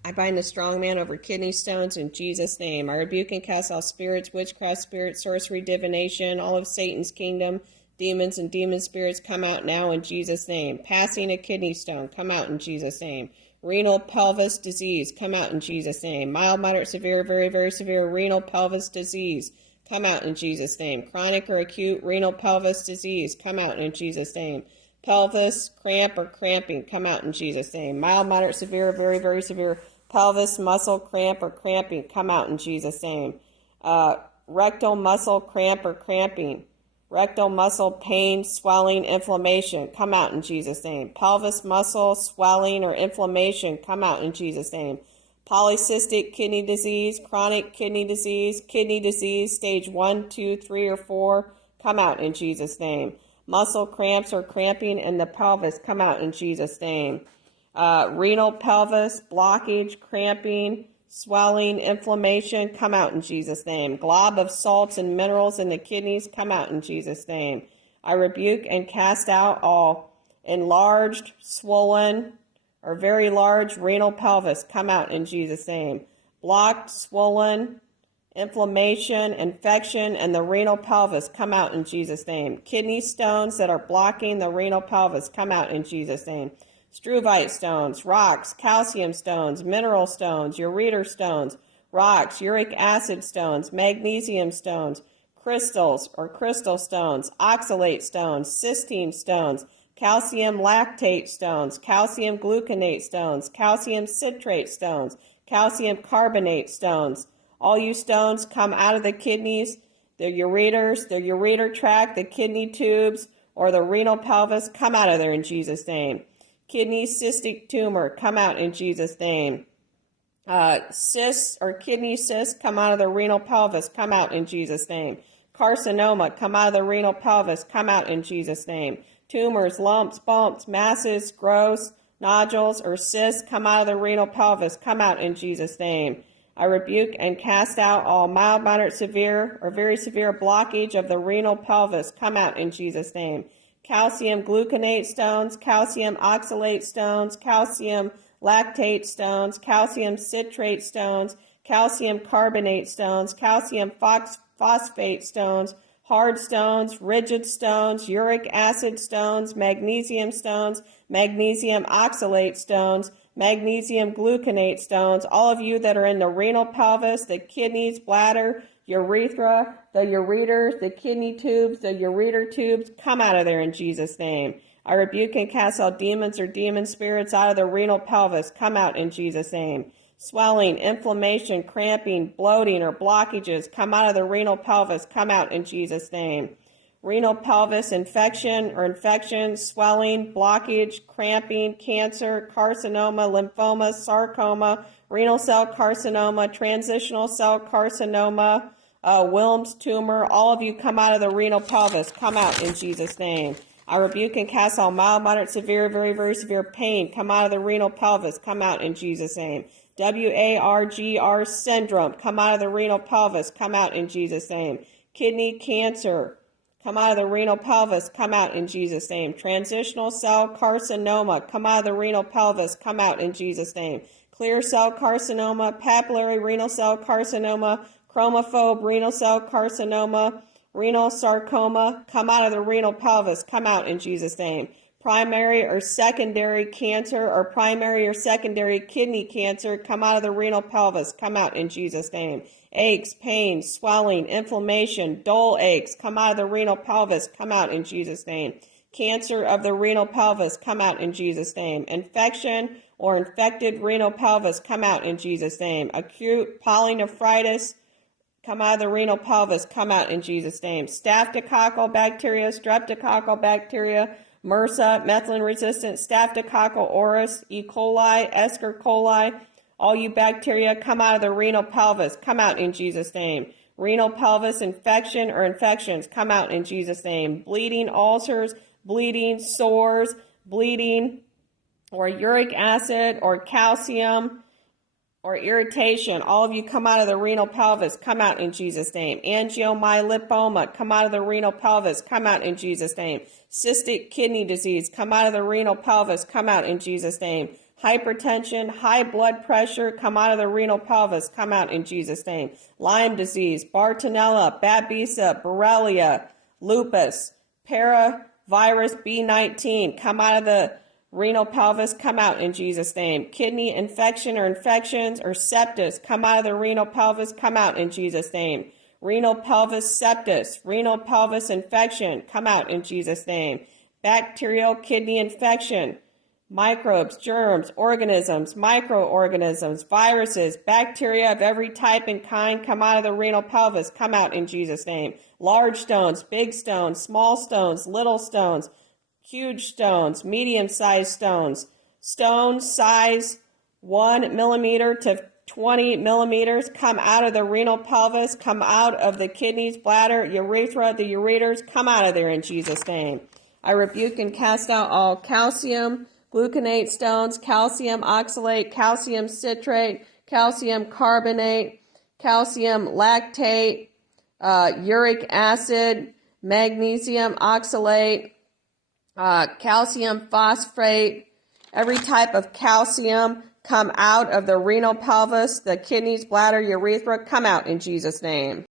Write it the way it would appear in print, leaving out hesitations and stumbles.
I bind the strong man over kidney stones in Jesus' name. I rebuke and cast all spirits, witchcraft spirits, sorcery, divination, all of Satan's kingdom, demons and demon spirits, come out now in Jesus' name. Passing a kidney stone, come out in Jesus' name. Renal pelvis disease, come out in Jesus' name. Mild, moderate, severe, very, very severe renal pelvis disease, come out in Jesus' name. Chronic or acute renal pelvis disease, come out in Jesus' name. Pelvis cramp or cramping, come out in Jesus' name. Mild, moderate, severe, very, very severe pelvis muscle cramp or cramping, come out in Jesus' name. Rectal muscle cramp or cramping, rectal muscle pain, swelling, inflammation, come out in Jesus' name. Pelvis muscle swelling or inflammation, come out in Jesus' name. Polycystic kidney disease, chronic kidney disease, stage 1, 2, 3, or 4, come out in Jesus' name. Muscle cramps or cramping in the pelvis, come out in Jesus' name. Renal pelvis, blockage, cramping, swelling, inflammation, come out in Jesus' name. Glob of salts and minerals in the kidneys, come out in Jesus' name. I rebuke and cast out all enlarged, swollen, or very large renal pelvis, come out in Jesus' name. Blocked, swollen, inflammation, infection, and the renal pelvis, come out in Jesus' name. Kidney stones that are blocking the renal pelvis, come out in Jesus' name. Struvite stones, rocks, calcium stones, mineral stones, ureter stones, rocks, uric acid stones, magnesium stones, crystals or crystal stones, oxalate stones, cysteine stones, calcium lactate stones, calcium gluconate stones, calcium citrate stones, calcium carbonate stones. All you stones come out of the kidneys, the ureters, the ureter tract, the kidney tubes, or the renal pelvis, come out of there in Jesus' name. Kidney cystic tumor, come out in Jesus' name. Cysts or kidney cysts, come out of the renal pelvis, come out in Jesus' name. Carcinoma, come out of the renal pelvis, come out in Jesus' name. Tumors, lumps, bumps, masses, growths, nodules, or cysts, come out of the renal pelvis, come out in Jesus' name. I rebuke and cast out all mild, moderate, severe, or very severe blockage of the renal pelvis, come out in Jesus' name. Calcium gluconate stones, calcium oxalate stones, calcium lactate stones, calcium citrate stones, calcium carbonate stones, calcium phosphate stones, hard stones, rigid stones, uric acid stones, magnesium oxalate stones, magnesium gluconate stones, all of you that are in the renal pelvis, the kidneys, bladder, urethra, the ureters, the kidney tubes, the ureter tubes, come out of there in Jesus' name. I rebuke and cast all demons or demon spirits out of the renal pelvis, come out in Jesus' name. Swelling, inflammation, cramping, bloating, or blockages, come out of the renal pelvis, come out in Jesus' name. Renal pelvis infection or infection, swelling, blockage, cramping, cancer, carcinoma, lymphoma, sarcoma, renal cell carcinoma, transitional cell carcinoma, Wilms tumor, all of you come out of the renal pelvis, come out in Jesus' name. I rebuke and cast all mild, moderate, severe, very, very severe pain, come out of the renal pelvis, come out in Jesus' name. WARGR syndrome, come out of the renal pelvis, come out in Jesus' name. Kidney cancer, come out of the renal pelvis, come out in Jesus' name. Transitional cell carcinoma, come out of the renal pelvis, come out in Jesus' name. Clear cell carcinoma, papillary renal cell carcinoma, chromophobe renal cell carcinoma, renal sarcoma, come out of the renal pelvis, come out in Jesus' name. Primary or secondary cancer or primary or secondary kidney cancer, come out of the renal pelvis, come out in Jesus' name. Aches, pain, swelling, inflammation, dull aches, come out of the renal pelvis, come out in Jesus' name. Cancer of the renal pelvis, come out in Jesus' name. Infection or infected renal pelvis, come out in Jesus' name. Acute polynephritis, come out of the renal pelvis, come out in Jesus' name. Staphylococcal bacteria, streptococcal bacteria, MRSA, methicillin-resistant Staphylococcal aureus, E. coli, Escherichia coli, all you bacteria, come out of the renal pelvis, come out in Jesus' name. Renal pelvis infection or infections, come out in Jesus' name. Bleeding ulcers, bleeding sores, bleeding or uric acid or calcium or irritation, all of you come out of the renal pelvis, come out in Jesus' name. Angiomyolipoma, come out of the renal pelvis, come out in Jesus' name. Cystic kidney disease, come out of the renal pelvis, come out in Jesus' name. hypertension, high blood pressure, come out of the renal pelvis, come out in Jesus' name. Lyme disease, Bartonella, Babisa, Borrelia, lupus, paravirus B19, come out of the renal pelvis, come out in Jesus' name. Kidney infection or infections or sepsis, come out of the renal pelvis, come out in Jesus' name. Renal pelvis sepsis, renal pelvis infection, come out in Jesus' name. Bacterial kidney infection, microbes, germs, organisms, microorganisms, viruses, bacteria of every type and kind, come out of the renal pelvis, come out in Jesus' name. Large stones, big stones, small stones, little stones, huge stones, medium-sized stones, stones size 1 millimeter to 20 millimeters, come out of the renal pelvis, come out of the kidneys, bladder, urethra, the ureters, come out of there in Jesus' name. I rebuke and cast out all calcium, gluconate stones, calcium oxalate, calcium citrate, calcium carbonate, calcium lactate, uric acid, magnesium oxalate, calcium phosphate, every type of calcium, come out of the renal pelvis, the kidneys, bladder, urethra, come out in Jesus' name.